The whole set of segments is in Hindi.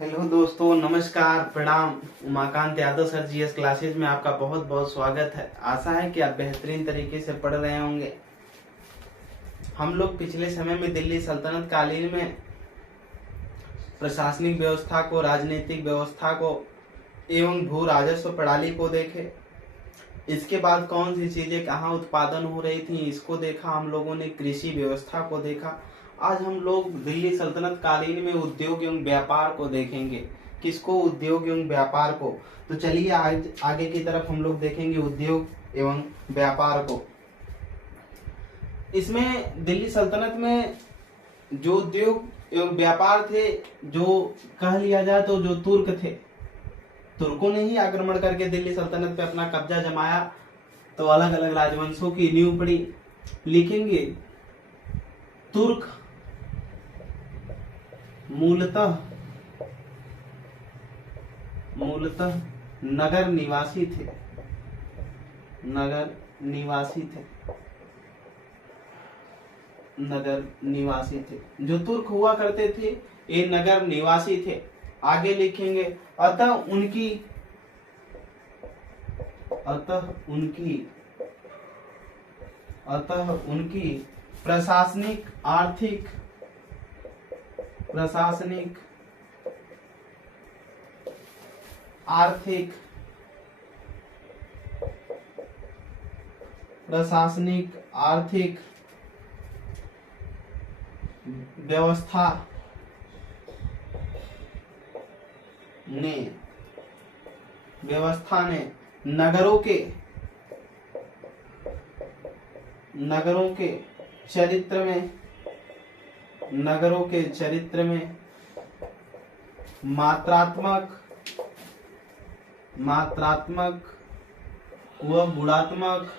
हेलो दोस्तों, नमस्कार, प्रणाम। Umakant Yadav sir GS classes में आपका बहुत बहुत स्वागत है। आशा है कि आप बेहतरीन तरीके से पढ़ रहे होंगे। हम लोग पिछले समय में दिल्ली सल्तनत कालीन में प्रशासनिक व्यवस्था को, राजनीतिक व्यवस्था को एवं भू राजस्व प्रणाली को देखे। इसके बाद कौन सी चीजें कहाँ उत्पादन हो रही थी इसको देखा। हम लोगों ने कृषि व्यवस्था को देखा। आज हम लोग दिल्ली सल्तनत कालीन में उद्योग एवं व्यापार को देखेंगे। किसको? उद्योग एवं व्यापार को। तो चलिए आज आगे की तरफ हम लोग देखेंगे उद्योग एवं व्यापार को। इसमें दिल्ली सल्तनत में जो उद्योग एवं व्यापार थे, जो कह लिया जाए तो जो तुर्क थे, तुर्कों ने ही आक्रमण करके दिल्ली सल्तनत पे अपना कब्जा जमाया। तो अलग अलग राजवंशों की नींव पड़ी। लिखेंगे तुर्क मूलतः नगर निवासी थे। नगर निवासी थे। जो तुर्क हुआ करते थे ये नगर निवासी थे। आगे लिखेंगे अतः उनकी प्रशासनिक, आर्थिक, व्यवस्था ने नगरों के चरित्र में मात्रात्मक व गुणात्मक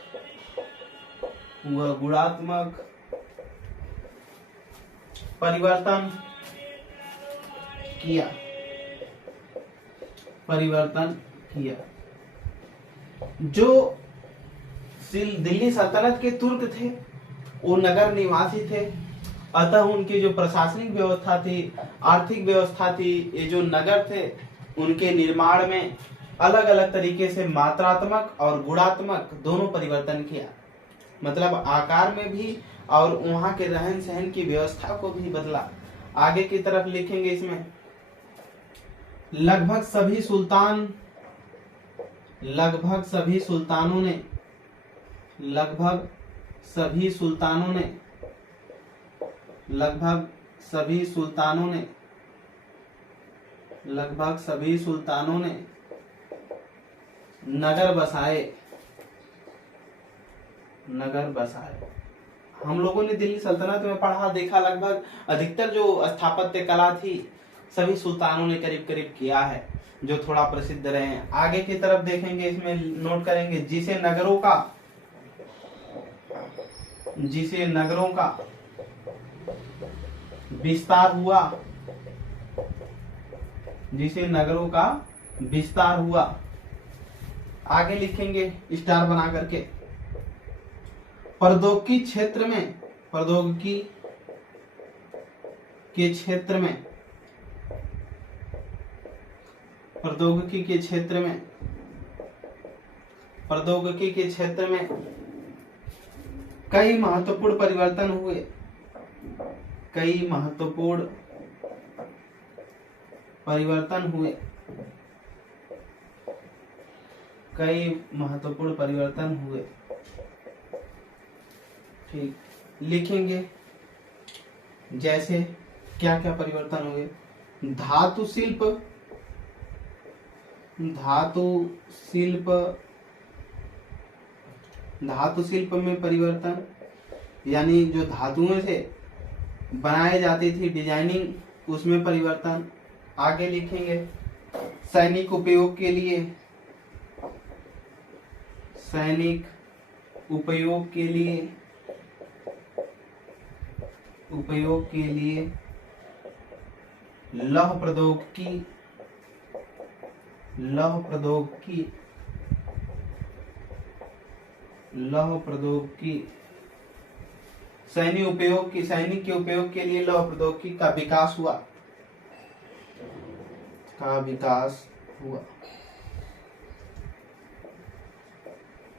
परिवर्तन किया। जो दिल्ली सल्तनत के तुर्क थे वो नगर निवासी थे। अतः उनकी जो प्रशासनिक व्यवस्था थी, आर्थिक व्यवस्था थी, ये जो नगर थे उनके निर्माण में अलग अलग तरीके से मात्रात्मक और गुणात्मक दोनों परिवर्तन किया। मतलब आकार में भी और वहां के रहन सहन की व्यवस्था को भी बदला। आगे की तरफ लिखेंगे इसमें लगभग सभी सुल्तानों ने नगर बसाए। हम लोगों ने दिल्ली सल्तनत में पढ़ा देखा, लगभग अधिकतर जो स्थापत्य कला थी सभी सुल्तानों ने करीब करीब किया है, जो थोड़ा प्रसिद्ध रहे हैं। आगे की तरफ देखेंगे, इसमें नोट करेंगे जिसे नगरों का विस्तार हुआ। आगे लिखेंगे स्टार बना करके प्रौद्योगिकी के क्षेत्र में कई महत्वपूर्ण परिवर्तन हुए। ठीक, लिखेंगे जैसे क्या क्या परिवर्तन हुए। धातु शिल्प में परिवर्तन, यानी जो धातुओं से बनाए जाती थी डिजाइनिंग, उसमें परिवर्तन। आगे लिखेंगे सैनिक उपयोग के लिए लौह प्रौद्योगिकी सैनिक के उपयोग के लिए लौह प्रौद्योगिकी का विकास हुआ। का विकास हुआ।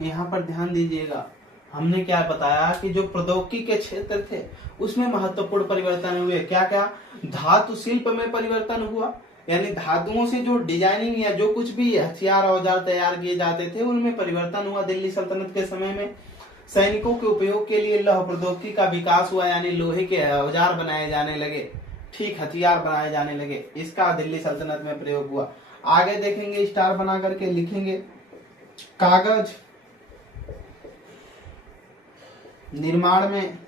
यहाँ पर ध्यान दीजिएगा, हमने क्या बताया कि जो प्रौद्योगिकी के क्षेत्र थे उसमें महत्वपूर्ण परिवर्तन हुए। क्या क्या? धातु शिल्प में परिवर्तन हुआ, यानी धातुओं से जो डिजाइनिंग या जो कुछ भी हथियार औजार तैयार किए जाते थे उनमें परिवर्तन हुआ दिल्ली सल्तनत के समय में। सैनिकों के उपयोग के लिए लौह प्रौद्योगिकी का विकास हुआ, यानी लोहे के औजार बनाए जाने लगे, ठीक, हथियार बनाए जाने लगे, इसका दिल्ली सल्तनत में प्रयोग हुआ। आगे देखेंगे, स्टार बना करके लिखेंगे, कागज निर्माण में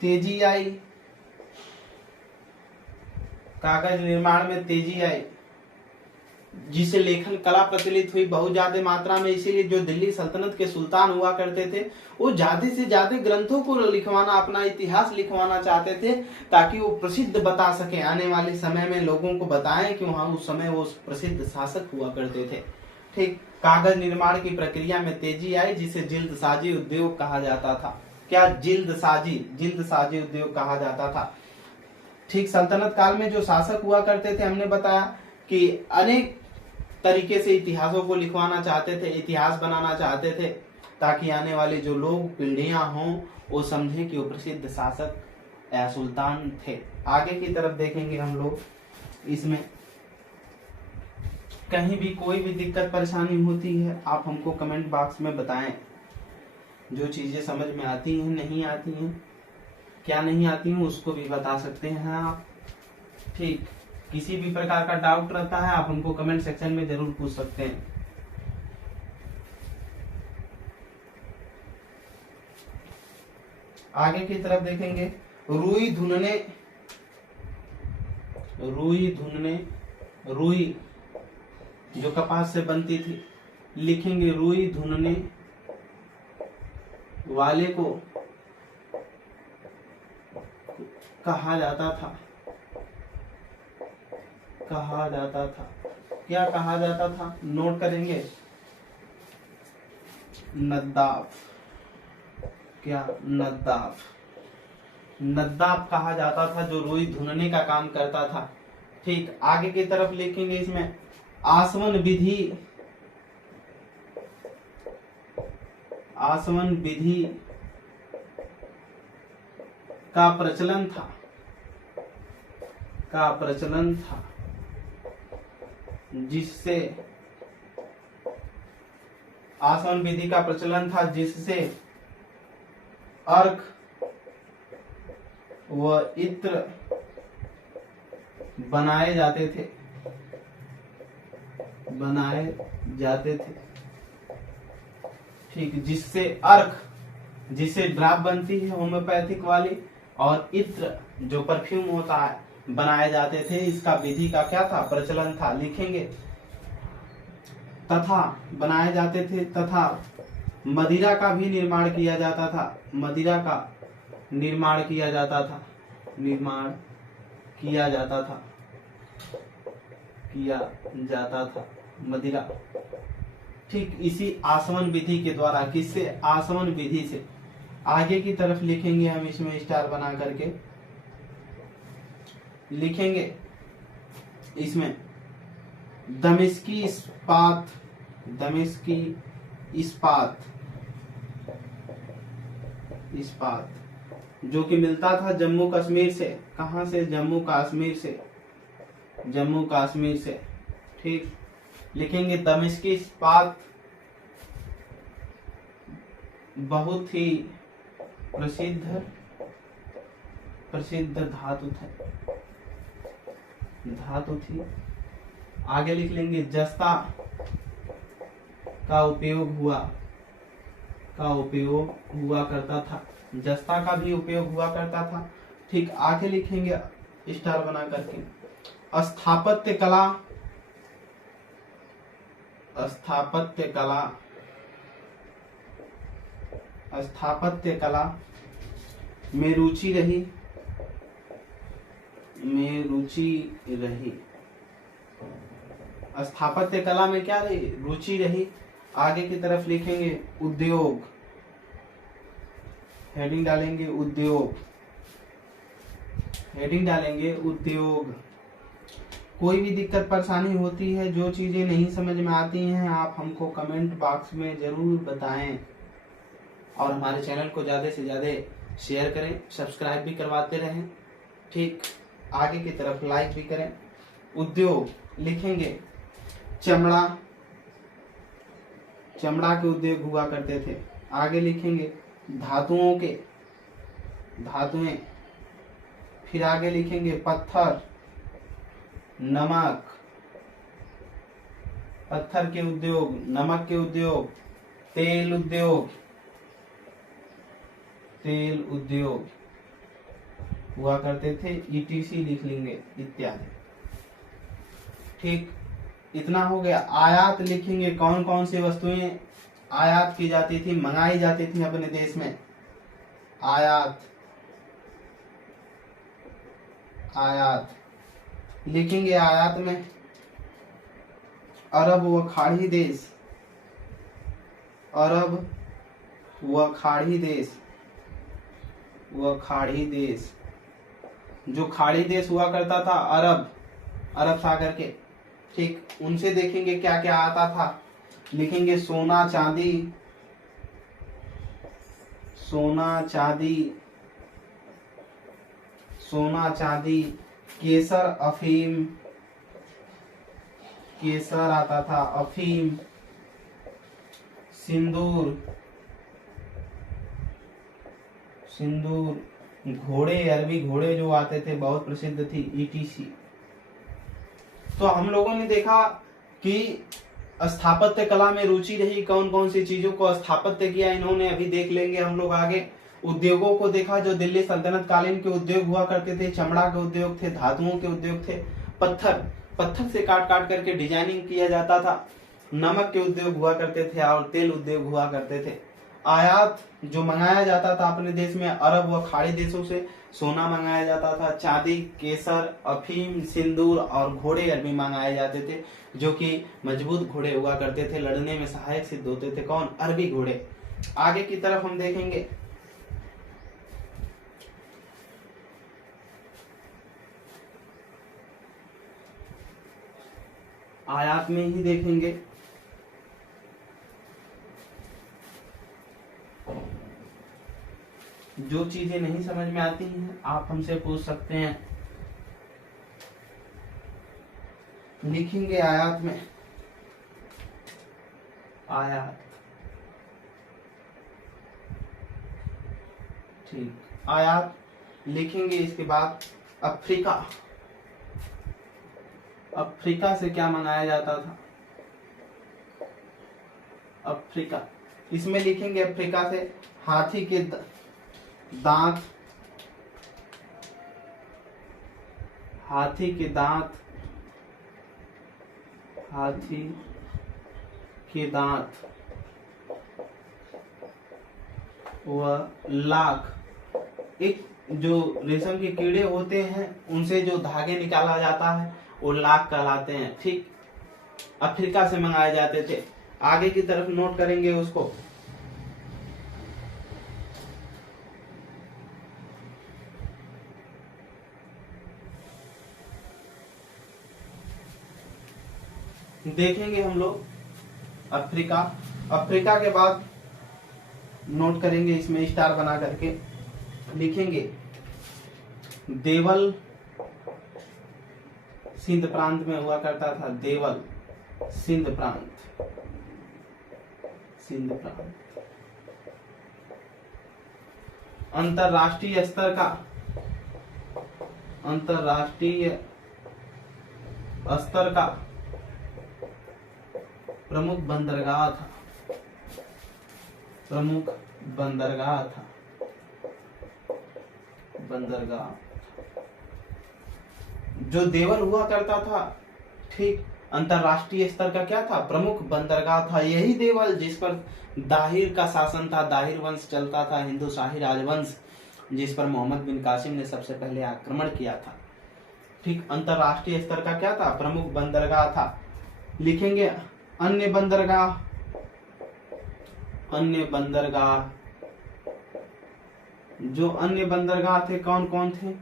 तेजी आई, कागज निर्माण में तेजी आई, जिससे लेखन कला प्रचलित हुई बहुत ज्यादा मात्रा में। इसीलिए जो दिल्ली सल्तनत के सुल्तान हुआ करते थे वो ज्यादा से ज्यादा ग्रंथों को लिखवाना, अपना इतिहास लिखवाना चाहते थे ताकि वो प्रसिद्ध बता सके, आने वाले समय में लोगों को बताएं कि वहां उस समय वो प्रसिद्ध शासक हुआ करते थे। ठीक, कागज निर्माण की प्रक्रिया में तेजी आई जिसे जिल्दसाजी उद्योग कहा जाता था। क्या? जिल्दसाजी उद्योग कहा जाता था। ठीक, सल्तनत काल में जो शासक हुआ करते थे, हमने बताया कि अनेक तरीके से इतिहासों को लिखवाना चाहते थे, इतिहास बनाना चाहते थे ताकि आने वाले जो लोग पीढ़ियां हों वो समझें कि वो प्रसिद्ध शासक या सुल्तान थे। आगे की तरफ देखेंगे हम लोग, इसमें कहीं भी कोई भी दिक्कत परेशानी होती है आप हमको कमेंट बॉक्स में बताएं। जो चीजें समझ में आती हैं, नहीं आती हैं, क्या नहीं आती हैं उसको भी बता सकते हैं आप। ठीक, किसी भी प्रकार का डाउट रहता है आप हमको कमेंट सेक्शन में जरूर पूछ सकते हैं। आगे की तरफ देखेंगे, रुई जो कपास से बनती थी, लिखेंगे रुई धुनने वाले को कहा जाता था। क्या कहा जाता था? नोट करेंगे, नद्दाफ। क्या? नद्दाफ कहा जाता था जो रुई धुनने का काम करता था। ठीक, आगे की तरफ लिखेंगे, इसमें आसवन विधि का प्रचलन था जिससे आसवन विधि का प्रचलन था जिससे अर्क व इत्र बनाए जाते थे। ठीक, जिससे ड्राप बनती है होम्योपैथिक वाली, और इत्र जो परफ्यूम होता है बनाए जाते थे। इसका विधि का क्या था? प्रचलन था। लिखेंगे तथा बनाए जाते थे, तथा मदिरा का भी निर्माण किया जाता था। मदिरा। ठीक, इसी आसवन विधि के द्वारा, किससे? आसवन विधि से। आगे की तरफ लिखेंगे हम, इसमें स्टार बना करके लिखेंगे, इसमें दमिश्की इस्पात जो कि मिलता था जम्मू कश्मीर से। कहां से? जम्मू कश्मीर से। ठीक, लिखेंगे दमिश्की इस्पात बहुत ही प्रसिद्ध धातु थी। आगे लिख लेंगे जस्ता का उपयोग हुआ करता था। जस्ता का भी उपयोग हुआ करता था। ठीक, आगे लिखेंगे स्टार बना करके, स्थापत्य कला में रुचि रही। स्थापत्य कला में क्या रही? रुचि रही। आगे की तरफ लिखेंगे उद्योग, हेडिंग डालेंगे उद्योग। कोई भी दिक्कत परेशानी होती है, जो चीजें नहीं समझ में आती हैं, आप हमको कमेंट बॉक्स में जरूर बताएं। और हमारे चैनल को ज्यादा से ज्यादा शेयर करें, सब्सक्राइब भी करवाते रहें। ठीक, आगे की तरफ लाइक भी करें। उद्योग लिखेंगे चमड़ा, चमड़ा के उद्योग हुआ करते थे। आगे लिखेंगे धातुओं के, धातुएं। फिर आगे लिखेंगे पत्थर, नमक, पत्थर के उद्योग, नमक के उद्योग, तेल उद्योग, तेल उद्योग हुआ करते थे। ETC लिख लेंगे, इत्यादि। ठीक, इतना हो गया। आयात लिखेंगे, कौन कौन सी वस्तुएं आयात की जाती थी, मंगाई जाती थी अपने देश में। आयात, आयात लिखेंगे। आयात में अरब व खाड़ी देश, अरब व खाड़ी देश, व खाड़ी देश। जो खाड़ी देश हुआ करता था अरब, अरब सागर के, ठीक, उनसे देखेंगे क्या क्या आता था। लिखेंगे सोना चांदी, सोना चांदी, सोना चांदी, केसर अफीम, केसर आता था, अफीम, सिंदूर, सिंदूर, घोड़े, अरबी घोड़े जो आते थे, बहुत प्रसिद्ध थी, ETC। तो हम लोगों ने देखा कि स्थापत्य कला में रुचि रही, कौन कौन सी चीजों को स्थापत्य किया इन्होंने, अभी देख लेंगे हम लोग आगे। उद्योगों को देखा, जो दिल्ली सल्तनत कालीन के उद्योग हुआ करते थे। चमड़ा के उद्योग थे, धातुओं के उद्योग थे, पत्थर, पत्थर से काट काट करके डिजाइनिंग किया जाता था। नमक के उद्योग हुआ करते थे और तेल उद्योग हुआ करते थे। आयात जो मंगाया जाता था अपने देश में, अरब व खाड़ी देशों से सोना मंगाया जाता था, चांदी, केसर, अफीम, सिंदूर और घोड़े अरबी मंगाए जाते थे, जो कि मजबूत घोड़े हुआ करते थे, लड़ने में सहायक सिद्ध होते थे। कौन? अरबी घोड़े। आगे की तरफ हम देखेंगे आयात में ही देखेंगे जो चीजें नहीं समझ में आती हैं आप हमसे पूछ सकते हैं। लिखेंगे आयात में, आयात, ठीक, आयात लिखेंगे। इसके बाद अफ्रीका, अफ्रीका से क्या मंगाया जाता था? अफ्रीका, इसमें लिखेंगे अफ्रीका से हाथी के दांत, हाथी के दांत, हाथी के दांत व लाख। एक जो रेशम के कीड़े होते हैं उनसे जो धागे निकाला जाता है वो लाख कहलाते हैं। ठीक, अफ्रीका से मंगाए जाते थे। आगे की तरफ नोट करेंगे उसको। देखेंगे हम लोग अफ्रीका। अफ्रीका के बाद नोट करेंगे, इसमें स्टार बना करके लिखेंगे देवल, सिंध प्रांत में हुआ करता था। देवल, सिंध प्रांत, सिंध प्रांत। अंतरराष्ट्रीय स्तर का, अंतरराष्ट्रीय स्तर का प्रमुख बंदरगाह था, प्रमुख बंदरगाह था, बंदरगाह जो देवल हुआ करता था। ठीक, अंतरराष्ट्रीय स्तर का क्या था? प्रमुख बंदरगाह था। यही देवल जिस पर दाहिर का शासन था, दाहिर वंश चलता था, हिंदू शाही राजवंश, जिस पर मोहम्मद बिन कासिम ने सबसे पहले आक्रमण किया था। ठीक, अंतरराष्ट्रीय स्तर का क्या था? प्रमुख बंदरगाह था। लिखेंगे अन्य बंदरगाह, अन्य बंदरगाह। जो अन्य बंदरगाह थे कौन कौन थे?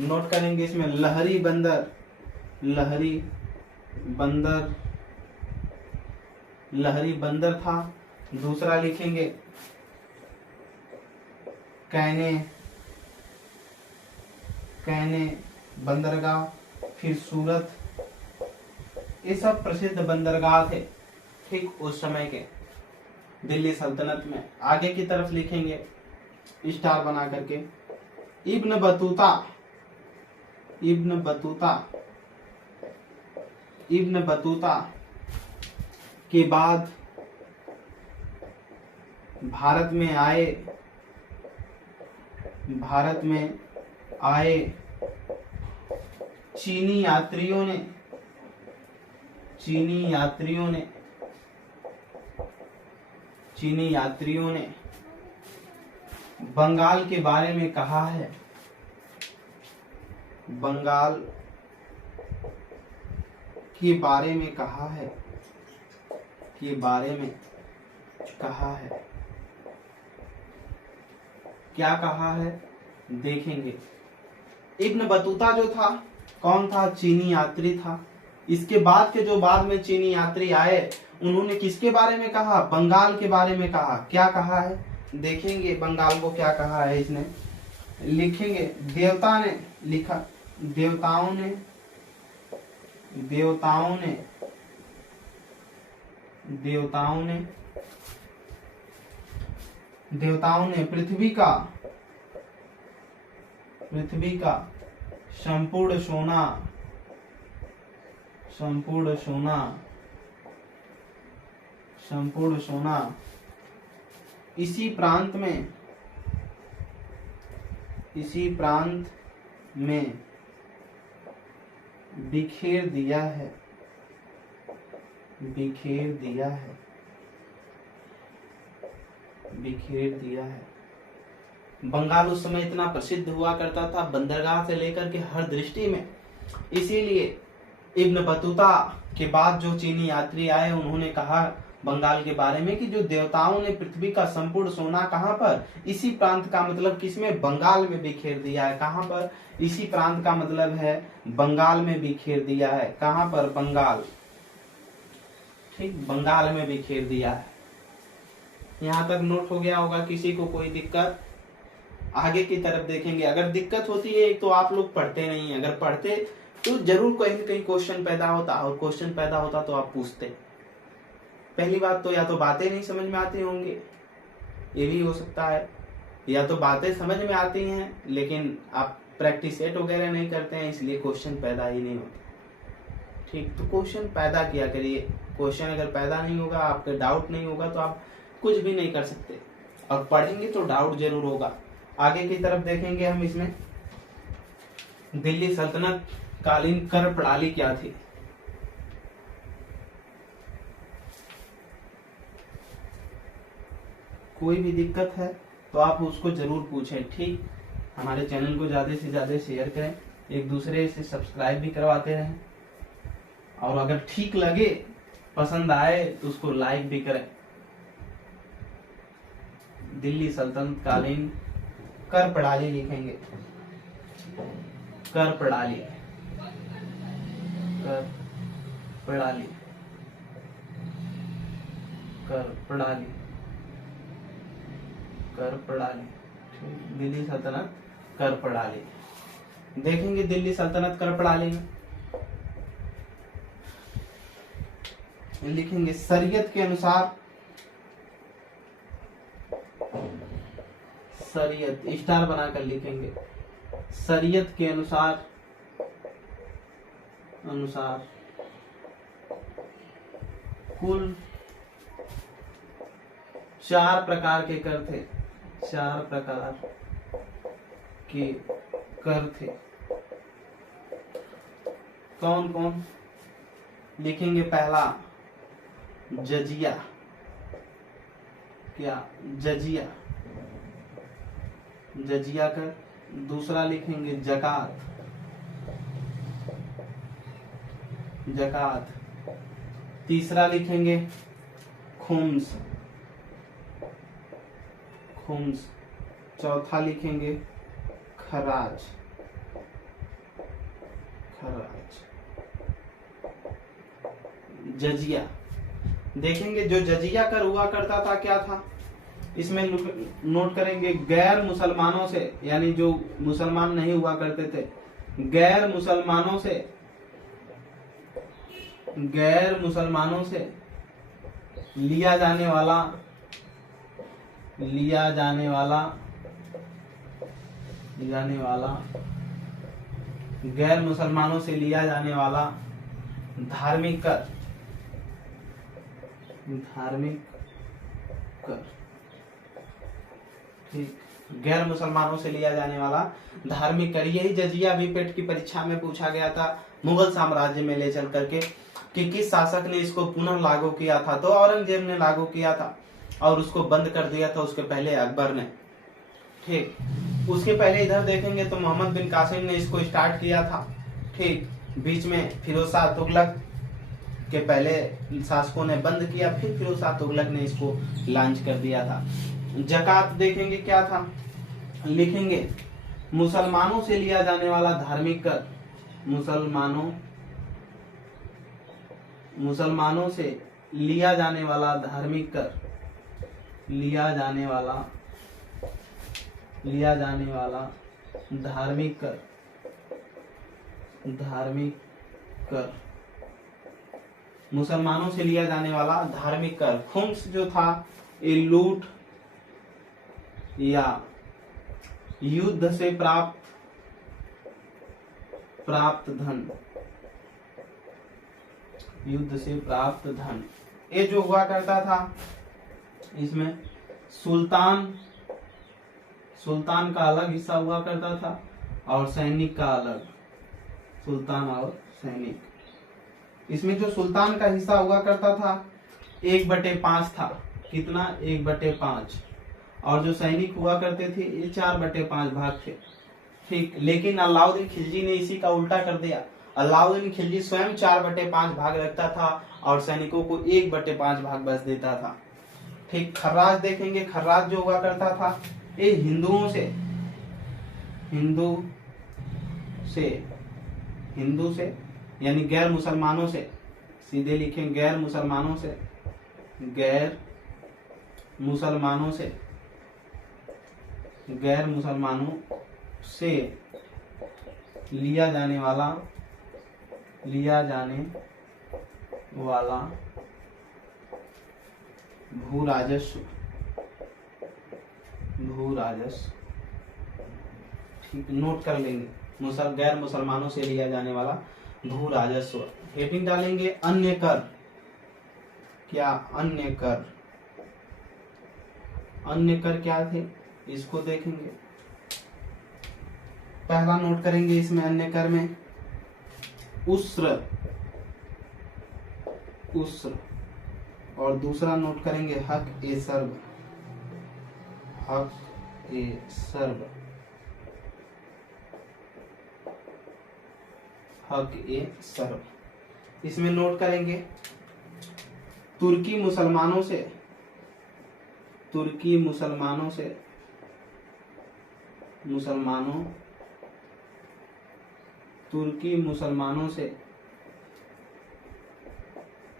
नोट करेंगे इसमें लहरी बंदर, लहरी बंदर था। दूसरा लिखेंगे कैने बंदरगाह, फिर सूरत। ये सब प्रसिद्ध बंदरगाह थे ठीक उस समय के दिल्ली सल्तनत में। आगे की तरफ लिखेंगे स्टार बना करके इब्न बतूता के बाद भारत में आए चीनी यात्रियों ने बंगाल के बारे में कहा है। क्या कहा है देखेंगे। इब्न बतूता जो था कौन था? चीनी यात्री था। इसके बाद के जो बाद में चीनी यात्री आए उन्होंने किसके बारे में कहा? बंगाल के बारे में कहा। क्या कहा है देखेंगे, बंगाल को क्या कहा है इसने। लिखेंगे देवताओं ने पृथ्वी का संपूर्ण सोना इसी प्रांत में बिखेर दिया है। बंगाल उस समय इतना प्रसिद्ध हुआ करता था बंदरगाह से लेकर के हर दृष्टि में। इसीलिए इब्न बतूता के बाद जो चीनी यात्री आए उन्होंने कहा बंगाल के बारे में कि जो देवताओं ने पृथ्वी का संपूर्ण सोना कहाँ पर? इसी प्रांत का मतलब किसमें? बंगाल में बिखेर दिया है। कहाँ पर? इसी प्रांत का मतलब है बंगाल में बिखेर दिया है। कहाँ पर? बंगाल। ठीक, बंगाल में बिखेर दिया है। यहाँ तक नोट हो गया होगा। किसी को कोई दिक्कत? आगे की तरफ देखेंगे। अगर दिक्कत होती है तो आप लोग पढ़ते नहीं, अगर पढ़ते तो जरूर कहीं न कहीं क्वेश्चन पैदा होता, और क्वेश्चन पैदा होता तो आप पूछते। पहली बात तो या तो बातें नहीं समझ में आती होंगी, ये भी हो सकता है, या तो बातें समझ में आती हैं लेकिन आप प्रैक्टिस सेट वगैरह नहीं करते हैं, इसलिए क्वेश्चन पैदा ही नहीं होता। ठीक, तो क्वेश्चन पैदा किया करिए। क्वेश्चन अगर पैदा नहीं होगा, आपके डाउट नहीं होगा तो आप कुछ भी नहीं कर सकते, और पढ़ेंगे तो डाउट जरूर होगा। आगे की तरफ देखेंगे हम इसमें दिल्ली सल्तनत कालीन कर प्रणाली क्या थी। कोई भी दिक्कत है तो आप उसको जरूर पूछें। ठीक, हमारे चैनल को ज्यादा से ज्यादा शेयर करें, एक दूसरे से सब्सक्राइब भी करवाते रहें, और अगर ठीक लगे, पसंद आए तो उसको लाइक भी करें। दिल्ली सल्तनत कालीन कर प्रणाली लिखेंगे। कर प्रणाली दिल्ली सल्तनत कर प्रणाली देखेंगे। दिल्ली सल्तनत कर प्रणाली में लिखेंगे शरीयत के अनुसार, शरीयत स्टार बनाकर लिखेंगे। शरीयत के अनुसार कुल 4 प्रकार के कर थे। 4 प्रकार के कर थे। कौन कौन लिखेंगे? पहला जजिया। क्या? जजिया कर। दूसरा लिखेंगे जकात। तीसरा लिखेंगे खुम्स। चौथा लिखेंगे खराज। जजिया। देखेंगे जो जजिया कर हुआ करता था क्या था, इसमें नोट करेंगे गैर मुसलमानों से, यानी जो मुसलमान नहीं हुआ करते थे, गैर मुसलमानों से लिया जाने वाला गैर मुसलमानों से लिया जाने वाला धार्मिक कर, ठीक, गैर मुसलमानों से लिया जाने वाला धार्मिक कर। यही जजिया भी पेट की परीक्षा में पूछा गया था मुगल साम्राज्य में ले चल करके कि किस शासक ने इसको पुनः लागू किया था। तो औरंगजेब ने लागू किया था और उसको बंद कर दिया था उसके पहले अकबर ने। ठीक, उसके पहले इधर देखेंगे तो मोहम्मद बिन कासिम ने इसको स्टार्ट किया था। ठीक, बीच में फिरोज शाह तुगलक के पहले शासकों ने बंद किया, फिर फिरोज शाह तुगलक ने इसको लॉन्च कर दिया था। जकात देखेंगे क्या था, लिखेंगे मुसलमानों से लिया जाने वाला धार्मिक कर, मुसलमानों से लिया जाने वाला धार्मिक कर, लिया जाने वाला धार्मिक कर, मुसलमानों से लिया जाने वाला धार्मिक कर। खुम्स जो था ये लूट या युद्ध से प्राप्त धन, ये जो हुआ करता था इसमें सुल्तान का अलग हिस्सा हुआ करता था और सैनिक का अलग, सुल्तान और सैनिक। इसमें जो सुल्तान का हिस्सा हुआ करता था 1/5 था, कितना 1/5, और जो सैनिक हुआ करते थे ये 4/5 भाग थे। ठीक, लेकिन अलाउद्दीन खिलजी ने इसी का उल्टा कर दिया। अलाउद्दीन खिलजी स्वयं 4/5 भाग रखता था और सैनिकों को 1/5 भाग बस देता था। ठीक, खर्राज देखेंगे, खर्राज जो हुआ करता था ये हिंदू से यानी गैर मुसलमानों से, सीधे लिखें गैर मुसलमानों से लिया जाने वाला भू राजस्व। ठीक, नोट कर लेंगे गैर मुसलमानों से लिया जाने वाला भू राजस्व। हेडिंग डालेंगे अन्य कर। क्या अन्य कर? अन्य कर क्या थे इसको देखेंगे। पहला नोट करेंगे इसमें अन्य कर में उस्र, और दूसरा नोट करेंगे हक ए सर्ब, इसमें नोट करेंगे तुर्की मुसलमानों से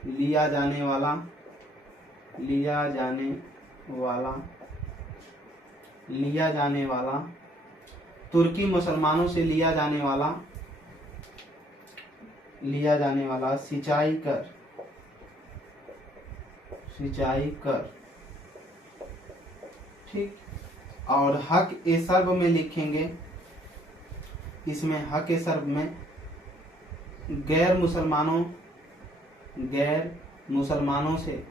लिया जाने वाला तुर्की मुसलमानों से लिया जाने वाला सिंचाई कर। ठीक, और हक ए सर्ब में लिखेंगे, इसमें हक ए सर्ब में गैर मुसलमानों से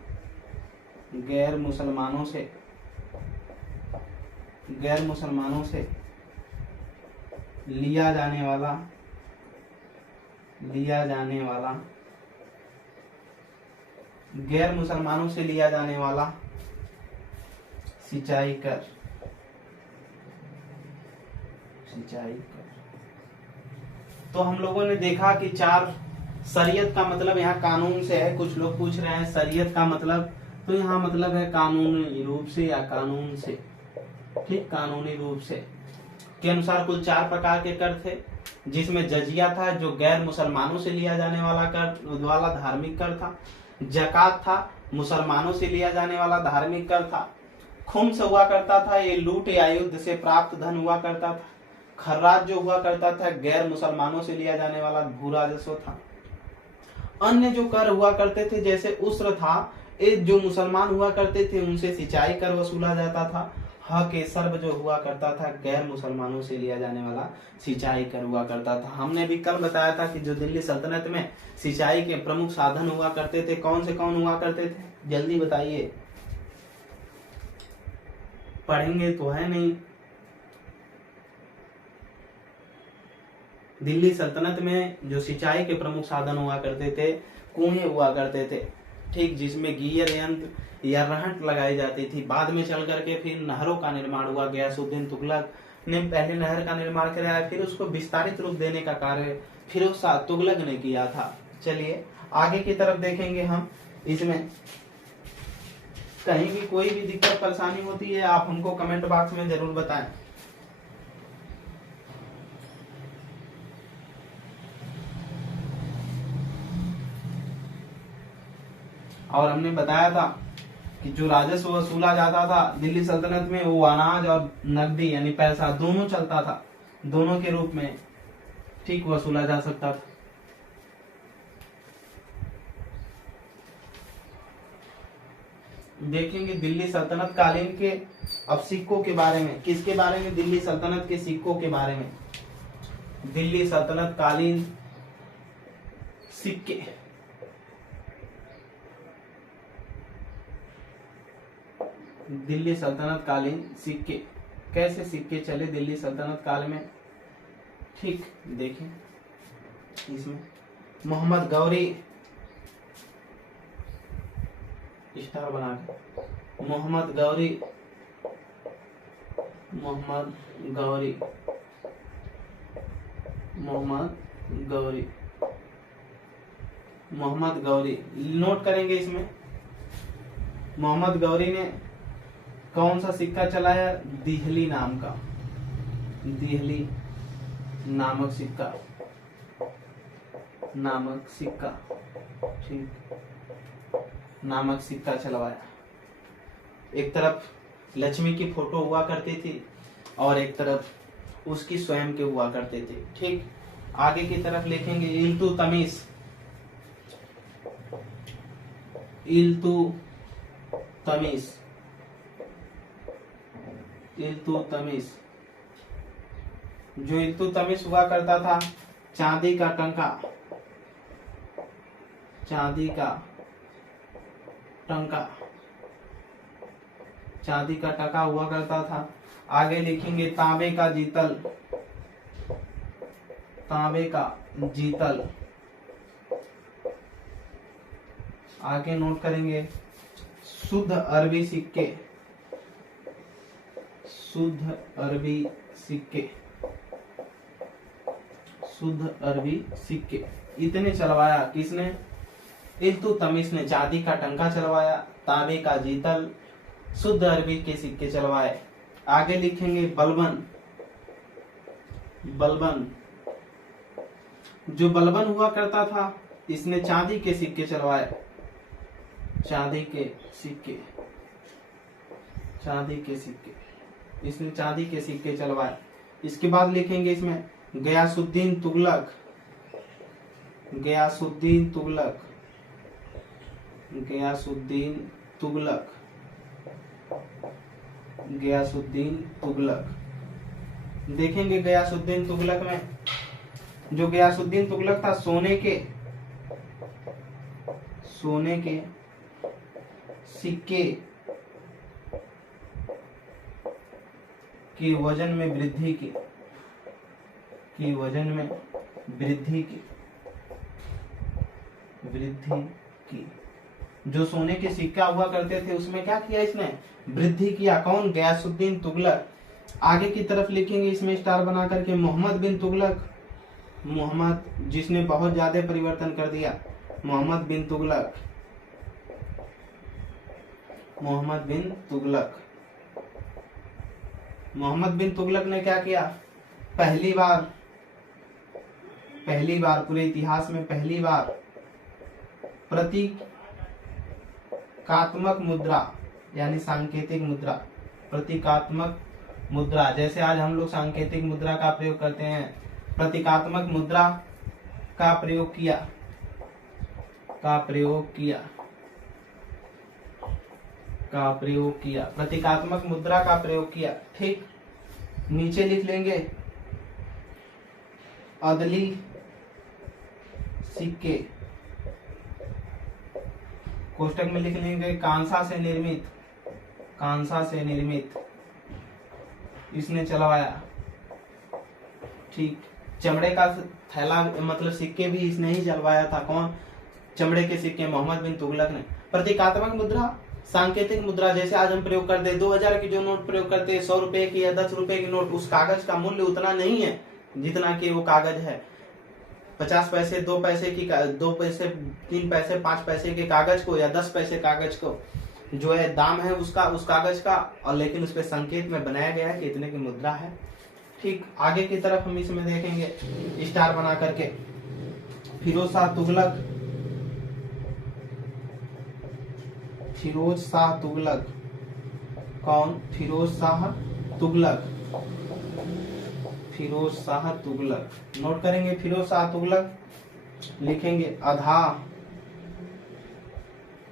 लिया जाने वाला सिंचाई कर। तो हम लोगों ने देखा कि 4 शरीयत का मतलब यहाँ कानून से है। कुछ लोग पूछ रहे हैं शरीयत का मतलब, तो यहाँ मतलब है कानूनी रूप से या कानून से। ठीक, कानूनी रूप से। के अनुसार कुल 4 प्रकार के कर थे, जिसमें जजिया था जो गैर मुसलमानों से लिया जाने वाला धार्मिक कर था। जकात था मुसलमानों से लिया जाने वाला धार्मिक कर था। खुम्स हुआ करता था, ये लूट या युद्ध से प्राप्त धन हुआ करता था। खर्राज जो हुआ करता था गैर मुसलमानों से लिया जाने वाला भू राजस्व था। अन्य जो कर हुआ करते थे जैसे उस्र था, ये जो मुसलमान हुआ करते थे उनसे सिंचाई कर वसूला जाता था। हक ए सर्व जो हुआ करता था गैर मुसलमानों से लिया जाने वाला सिंचाई कर हुआ करता था। हमने भी कल बताया था कि जो दिल्ली सल्तनत में सिंचाई के प्रमुख साधन हुआ करते थे कौन से कौन हुआ करते थे, जल्दी बताइए, पढ़ेंगे तो है नहीं। दिल्ली सल्तनत में जो सिंचाई के प्रमुख साधन हुआ करते थे कुएं हुआ करते थे, ठीक, जिसमें गियर यंत्र या रहट लगाई जाती थी। बाद में चल करके फिर नहरों का निर्माण हुआ। गयासुद्दीन तुगलक ने पहले नहर का निर्माण कराया, फिर उसको विस्तारित रूप देने का कार्य फिरोज शाह तुगलक ने किया था। चलिए आगे की तरफ देखेंगे हम। इसमें कहीं भी कोई भी दिक्कत परेशानी होती है आप हमको कमेंट बॉक्स में जरूर बताएं। और हमने बताया था कि जो राजस्व वसूला जाता था दिल्ली सल्तनत में वो अनाज और नकदी यानी पैसा दोनों चलता था, दोनों के रूप में ठीक वसूला जा सकता था। देखेंगे दिल्ली सल्तनत कालीन के अब सिक्कों के बारे में। किसके बारे में? दिल्ली सल्तनत के सिक्कों के बारे में। दिल्ली सल्तनत कालीन सिक्के, दिल्ली सल्तनत कालीन सिक्के, कैसे सिक्के चले दिल्ली सल्तनत काल में, ठीक, देखें इसमें मोहम्मद गौरी स्टार बना के, मोहम्मद गौरी, मोहम्मद गौरी, मोहम्मद गौरी, मोहम्मद गौरी नोट करेंगे। इसमें मोहम्मद गौरी ने कौन सा सिक्का चलाया? दिहली नाम का, दिहली नामक सिक्का, नामक सिक्का, ठीक, नामक सिक्का चलवाया। एक तरफ लक्ष्मी की फोटो हुआ करती थी और एक तरफ उसकी स्वयं के हुआ करते थे, ठीक। आगे की तरफ लिखेंगे इल्तुतमिश, इल्तुतमिश, इल्तुतमिश, जो इल्तुतमिश हुआ करता था चांदी का टंका, चांदी का टंका, चांदी का टका हुआ करता था। आगे लिखेंगे तांबे का जीतल, तांबे का जीतल। आगे नोट करेंगे शुद्ध अरबी सिक्के, शुद्ध अरबी सिक्के, शुद्ध अरबी सिक्के। इतने चलवाया किसने? इल्तुतमिश ने। चांदी का टंका चलवाया, तांबे का जीतल, शुद्ध अरबी के सिक्के चलवाए। आगे लिखेंगे बलबन, बलबन, जो बलबन हुआ करता था इसने चांदी के सिक्के चलवाए, चांदी के सिक्के, चांदी के सिक्के, इसने चांदी के सिक्के चलवाए। इसके बाद लिखेंगे इसमें गयासुद्दीन तुगलक, गयासुद्दीन तुगलक, गयासुद्दीन तुगलक, गयासुद्दीन तुगलक। देखेंगे गयासुद्दीन तुगलक में, जो गयासुद्दीन तुगलक था सोने के, सोने के सिक्के की वजन में वृद्धि की वजन में वृद्धि की, वृद्धि की। जो सोने के सिक्का हुआ करते थे उसमें क्या किया इसने? वृद्धि किया। कौन? गयासुद्दीन तुगलक। आगे की तरफ लिखेंगे इसमें स्टार बना करके मोहम्मद बिन तुगलक, मोहम्मद जिसने बहुत ज्यादा परिवर्तन कर दिया, मोहम्मद बिन तुगलक, मोहम्मद बिन तुगलक। मोहम्मद बिन तुगलक ने क्या किया? पहली बार पूरे इतिहास में पहली बार प्रतीकात्मक मुद्रा यानी सांकेतिक मुद्रा, प्रतीकात्मक मुद्रा, जैसे आज हम लोग सांकेतिक मुद्रा का प्रयोग करते हैं, प्रतीकात्मक मुद्रा का प्रयोग किया प्रतीकात्मक मुद्रा का प्रयोग किया। ठीक, नीचे लिख लेंगे अदली सिक्के, कोष्टक में लिख लेंगे कांसा से निर्मित इसने चलवाया। ठीक, चमड़े का थैला मतलब सिक्के भी इसने ही चलवाया था। कौन? चमड़े के सिक्के मोहम्मद बिन तुगलक ने। प्रतीकात्मक मुद्रा, सांकेतिक मुद्रा, जैसे आज हम प्रयोग करते 2000 की जो नोट प्रयोग करते हैं, 100 रुपए की या 10 रुपए की नोट, उस कागज का मूल्य उतना नहीं है जितना कि वो कागज है। 50 पैसे, 2 पैसे की 2 पैसे, 3 पैसे, 5 पैसे के कागज को या 10 पैसे कागज को जो है दाम है उसका, उस कागज का, और लेकिन उस पे संकेत में बनाया गया है कि इतने की मुद्रा है। ठीक, आगे की तरफ हम इसमें देखेंगे स्टार बना करके फिरोज शाह तुगलक। कौन? फिरोज शाह तुगलक। नोट करेंगे फिरोज शाह तुगलक, लिखेंगे अधा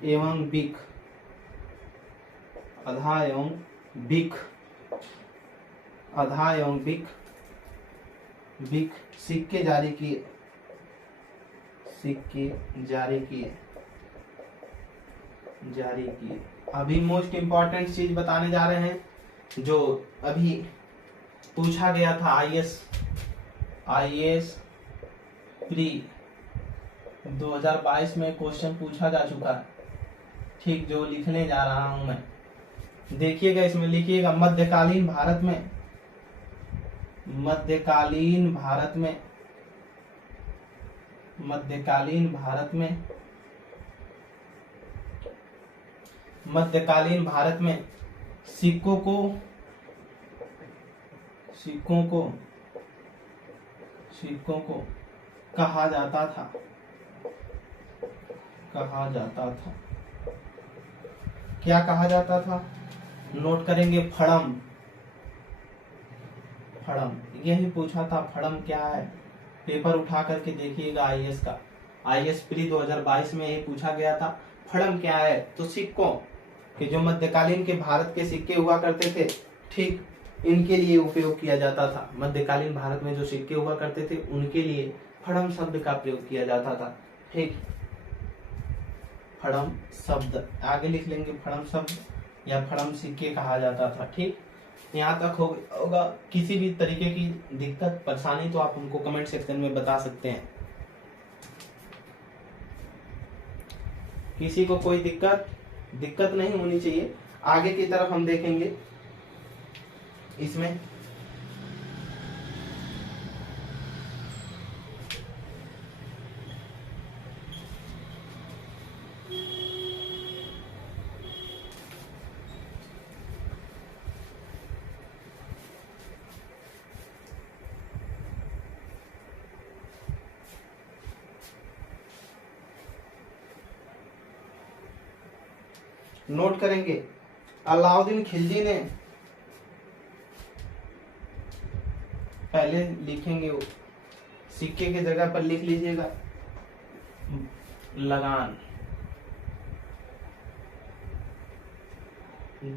एवं बिक सिक्के जारी किए। अभी मोस्ट इंपॉर्टेंट चीज बताने जा रहे हैं, जो अभी पूछा गया था आईएएस प्री 2022 में क्वेश्चन पूछा जा चुका है। ठीक, जो लिखने जा रहा हूं मैं, देखिएगा, इसमें लिखिएगा मध्यकालीन भारत में सिक्कों को कहा जाता था। क्या कहा जाता था? नोट करेंगे फड़म। यही पूछा था, फड़म क्या है? पेपर उठा करके देखिएगा आईएएस का, आईएएस प्री 2022 में ये पूछा गया था, फड़म क्या है? तो सिक्कों के, जो मध्यकालीन के भारत के सिक्के हुआ करते थे, ठीक, इनके लिए उपयोग किया जाता था। मध्यकालीन भारत में जो सिक्के हुआ करते थे उनके लिए फड़म शब्द का प्रयोग किया जाता था। ठीक, फड़म शब्द आगे लिख लेंगे, फड़म शब्द या फड़म सिक्के कहा जाता था। ठीक, यहाँ तक होगा। किसी भी तरीके की दिक्कत परेशानी तो आप हमको कमेंट सेक्शन में बता सकते हैं। किसी को कोई दिक्कत नहीं होनी चाहिए। आगे की तरफ हम देखेंगे इसमें नोट करेंगे अलाउद्दीन खिलजी ने, पहले लिखेंगे सिक्के की जगह पर लिख लीजिएगा लगान।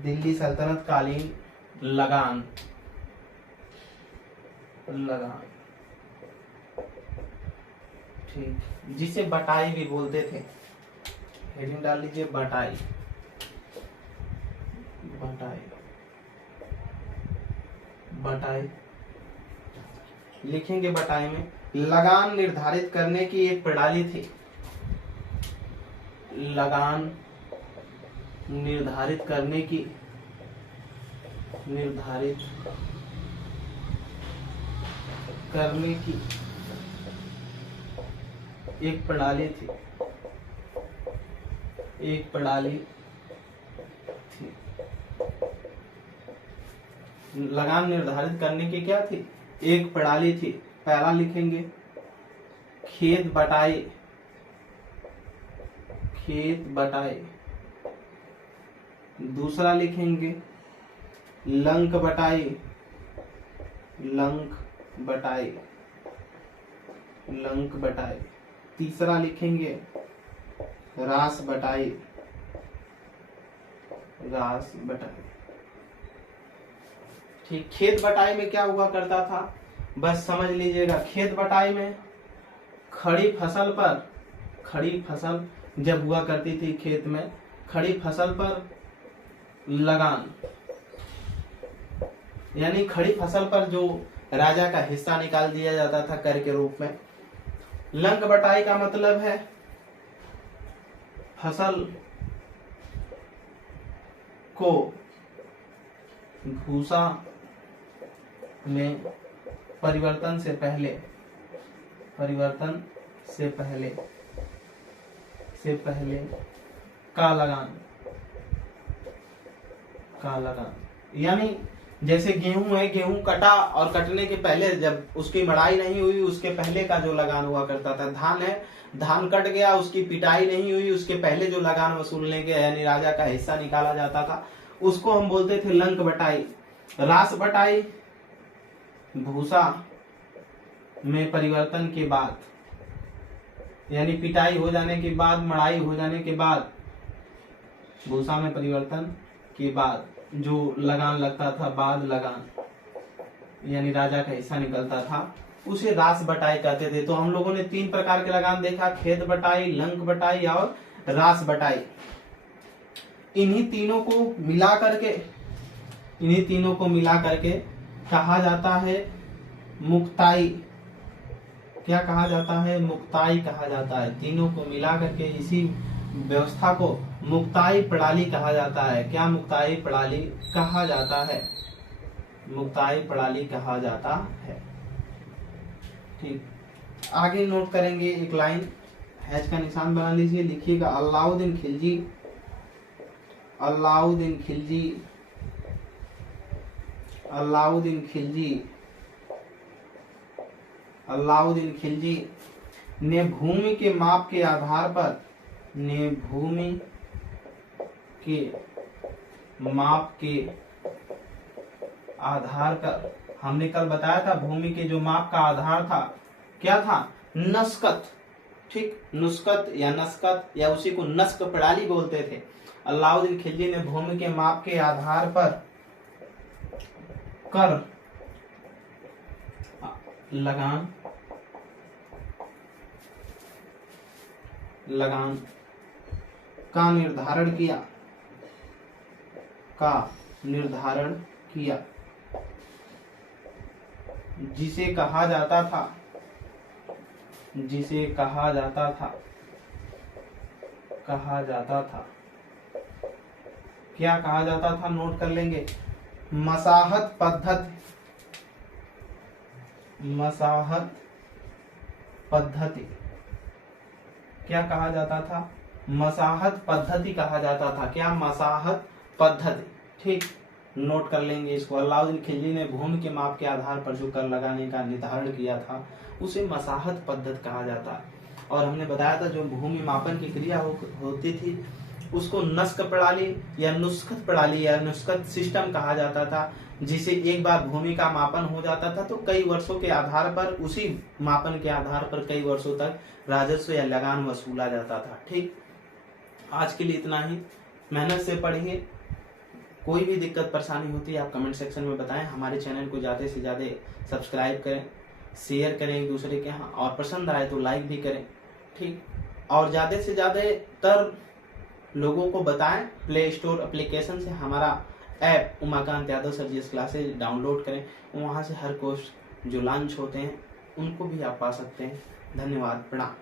दिल्ली सल्तनत कालीन लगान। ठीक, जिसे बटाई भी बोलते थे। हेडिंग डाल लीजिए बटाई। लिखेंगे बटाई में लगान निर्धारित करने की एक प्रणाली थी। लगान निर्धारित करने की एक प्रणाली थी। लगान निर्धारित करने की क्या थी? एक प्रणाली थी, पहला लिखेंगे खेत बटाई, खेत बटाई। दूसरा लिखेंगे लंक बटाई, लंक बटाई, लंक बटाई। तीसरा लिखेंगे रास बटाई, रास बटाई। ठीक, खेत बटाई में क्या हुआ करता था, बस समझ लीजिएगा। खेत बटाई में खड़ी फसल पर, खड़ी फसल जब हुआ करती थी खेत में, खड़ी फसल पर लगान, यानी खड़ी फसल पर जो राजा का हिस्सा निकाल दिया जाता था कर के रूप में। लंक बटाई का मतलब है फसल को भूसा में परिवर्तन से पहले, परिवर्तन से पहले, से पहले का लगान, का लगान। यानी जैसे गेहूं है, गेहूं कटा और कटने के पहले जब उसकी मड़ाई नहीं हुई उसके पहले का जो लगान हुआ करता था। धान है, धान कट गया, उसकी पिटाई नहीं हुई, उसके पहले जो लगान वसूलने के यानी राजा का हिस्सा निकाला जाता था उसको हम बोलते थे लंक बटाई। रास बटाई भूसा में परिवर्तन के बाद, यानी पिटाई हो जाने के बाद, मड़ाई हो जाने के बाद, भूसा में परिवर्तन के बाद जो लगान लगता था, बाद लगान, यानी राजा का हिस्सा निकलता था, उसे रास बटाई कहते थे। तो हम लोगों ने 3 प्रकार के लगान देखा, खेत बटाई, लंक बटाई और रास बटाई। इन्हीं तीनों को मिला करके, इन्हीं तीनों को मिला करके कहा जाता है मुक्ताई। क्या कहा जाता है, मुक्ताई कहा जाता है। तीनों को मिला करके इसी व्यवस्था को मुक्ताई प्रणाली कहा जाता है। क्या मुक्ताई प्रणाली कहा जाता है, मुक्ताई प्रणाली कहा जाता है। ठीक, आगे नोट करेंगे एक लाइन, हैज का निशान बना लीजिए, लिखिएगा अलाउद्दीन खिलजी, अलाउद्दीन खिलजी, अलाउद्दीन खिलजी, अलाउद्दीन खिलजी ने भूमि के माप के आधार पर, ने भूमि के माप के आधार पर, हमने कल बताया था भूमि के जो माप का आधार था क्या था, नस्कत। ठीक, नुस्कत या नस्कत या उसी को नस्क प्रणाली बोलते थे। अलाउद्दीन खिलजी ने भूमि के माप के आधार पर कर लगान, लगान का निर्धारण किया, का निर्धारण किया, जिसे कहा जाता था, जिसे कहा जाता था, कहा जाता था, क्या कहा जाता था, नोट कर लेंगे, मसाहत पद्धति, मसाहत पद्धति। क्या कहा जाता था, मसाहत पद्धति कहा जाता था। क्या, मसाहत पद्धति। ठीक, नोट कर लेंगे इसको। अलाउद्दीन खिलजी ने भूमि के माप के आधार पर जो कर लगाने का निर्धारण किया था उसे मसाहत पद्धति कहा जाता है। और हमने बताया था जो भूमि मापन की क्रिया होती थी उसको नस्क प्रणाली या नुस्खत प्रणाली या नुस्खत सिस्टम कहा जाता था, जिसे एक बार भूमि का मापन हो जाता था तो कई वर्षों के आधार पर, उसी मापन के आधार पर कई वर्षों तक राजस्व या लगान वसूला जाता था। ठीक, आज के लिए इतना ही। मेहनत से पढ़िए, कोई भी दिक्कत परेशानी होती है आप कमेंट सेक्शन में बताएं। हमारे चैनल को ज्यादा से ज्यादा सब्सक्राइब करें, शेयर करें एक दूसरे के यहाँ, और पसंद आए तो लाइक भी करें। ठीक, और ज्यादा से ज्यादा लोगों को बताएं। प्ले स्टोर एप्लीकेशन से हमारा app Umakant Yadav sir GS classes download करें, वहां से हर कोर्स जो लॉन्च होते हैं उनको भी आप पा सकते हैं। धन्यवाद, प्रणाम।